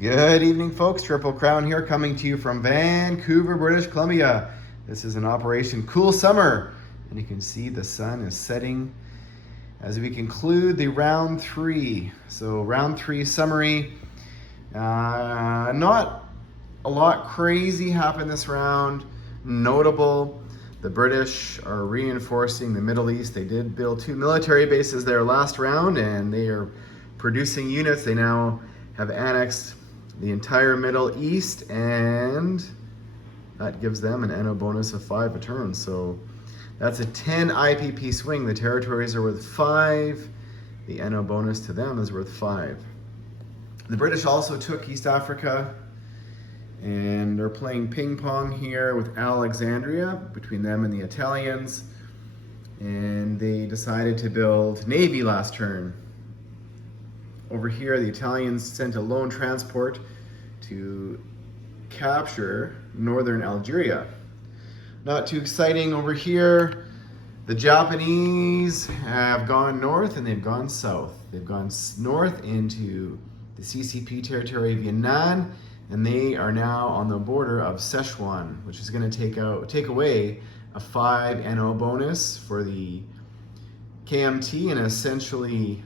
Good evening, folks. Triple Crown here, coming to you from Vancouver, British Columbia. This is an Operation Cool Summer, and you can see the sun is setting as we conclude the round three. So, round three summary. Not a lot crazy happened this round. Notable, the British are reinforcing the Middle East. They did build 2 military bases there last round, and they are producing units. They now have annexed the entire Middle East, and that gives them an NO bonus of 5 a turn. So that's a 10 IPP swing. The territories are worth 5. The NO bonus to them is worth 5. The British also took East Africa, and they're playing ping pong here with Alexandria between them and the Italians. And they decided to build navy last turn. Over here, the Italians sent a lone transport to capture northern Algeria. Not too exciting over here. The Japanese have gone north and they've gone south. They've gone north into the CCP territory of Yan'an, and they are now on the border of Sichuan, which is going to take away a 5 NO bonus for the KMT, and essentially,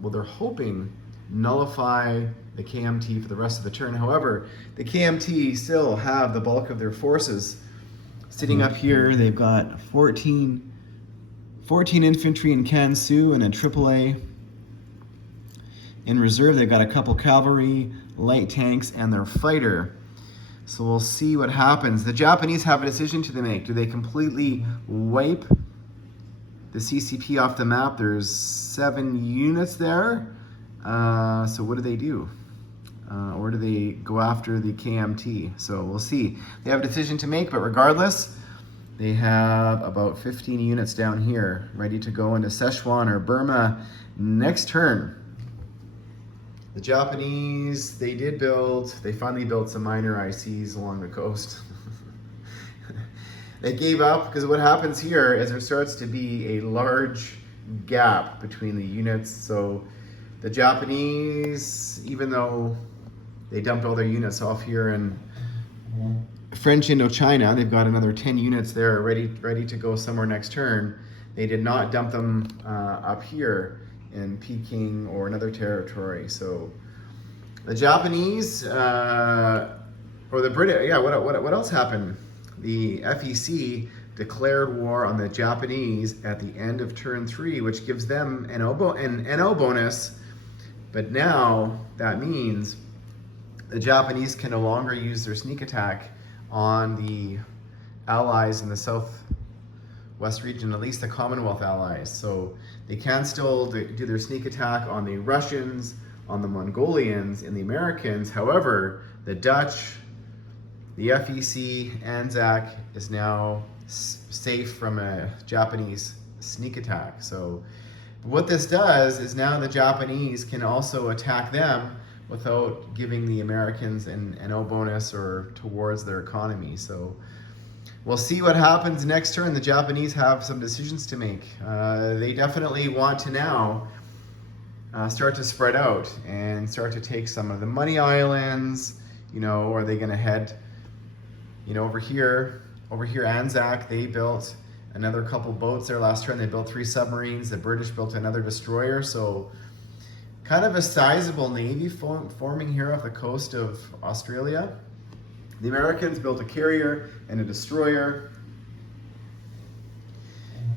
well, they're hoping nullify the KMT for the rest of the turn. However, the KMT still have the bulk of their forces sitting up here. They've got 14 infantry in Kansu and a AAA in reserve. They've got a couple cavalry, light tanks, and their fighter. So we'll see what happens. The Japanese have a decision to make. Do they completely wipe the CCP off the map? There's 7 units there. So what do they do? Or do they go after the KMT? So we'll see. They have a decision to make, but regardless, they have about 15 units down here ready to go into Sichuan or Burma next turn. The Japanese, they finally built some minor ICs along the coast. They gave up because what happens here is there starts to be a large gap between the units. So the Japanese, even though they dumped all their units off here in French Indochina, they've got another 10 units there ready to go somewhere next turn. They did not dump them up here in Peking or another territory. So the Japanese, or the British, yeah, what else happened? The FEC declared war on the Japanese at the end of turn 3, which gives them an NO bonus. But now that means the Japanese can no longer use their sneak attack on the allies in the southwest region, at least the Commonwealth allies. So they can still do their sneak attack on the Russians, on the Mongolians, and the Americans. However, the Dutch, the FEC, Anzac is now safe from a Japanese sneak attack. So what this does is now the Japanese can also attack them without giving the Americans an NO bonus or towards their economy. So we'll see what happens next turn. The Japanese have some decisions to make. They definitely want to now start to spread out and start to take some of the money islands. Are they going to head, over here, Anzac, they built another couple boats there last turn. They built 3 submarines. The British built another destroyer. So kind of a sizable navy forming here off the coast of Australia. The Americans built a carrier and a destroyer.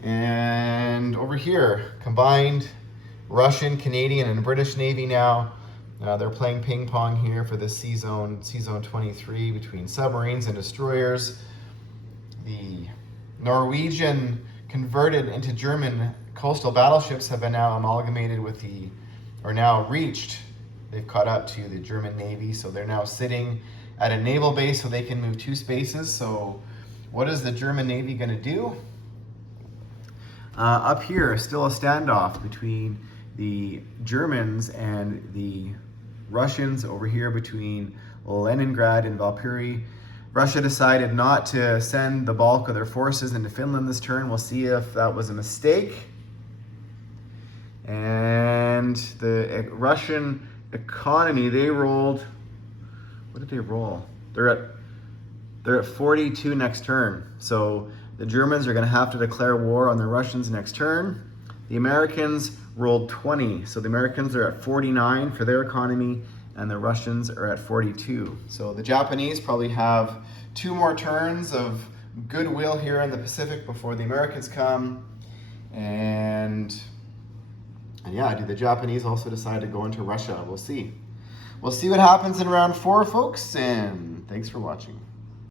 And over here, combined Russian, Canadian, and British Navy now. They're playing ping pong here for the Sea Zone 23 between submarines and destroyers. The Norwegian converted into German coastal battleships have been now amalgamated with they've caught up to the German Navy, so they're now sitting at a naval base so they can move 2 spaces. So what is the German Navy going to do? Up here, still a standoff between the Germans and the Russians over here between Leningrad and Valkyrie. Russia decided not to send the bulk of their forces into Finland this turn. We'll see if that was a mistake. And the Russian economy, they rolled what did they roll? They're at 42 next turn. So the Germans are gonna have to declare war on the Russians next turn. The Americans rolled 20. So the Americans are at 49 for their economy and the Russians are at 42. So the Japanese probably have 2 more turns of goodwill here in the Pacific before the Americans come. And yeah, do the Japanese also decide to go into Russia? We'll see. We'll see what happens in round 4, folks, and thanks for watching.